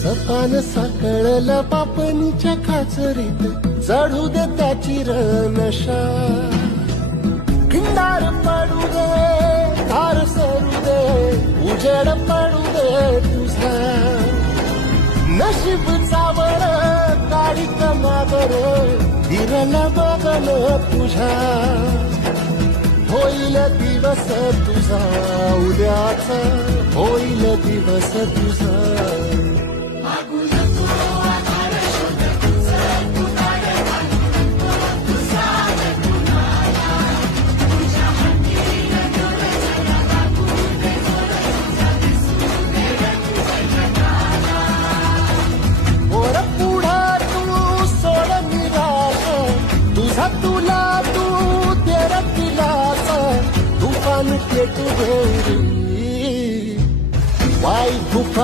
सपान साकळलं पापणीच्या खाचरीत चढू दे त्याची नशा खिंडार पडू दे धार सरू दे उजेड पडू दे तुझा नशीब चावळ काळी कमावर हिरल बगल तुझ्या होईल दिवस तुझा उद्याचा होईल दिवस तुझा तुला तू तेरा दिलासा तूफान पेटू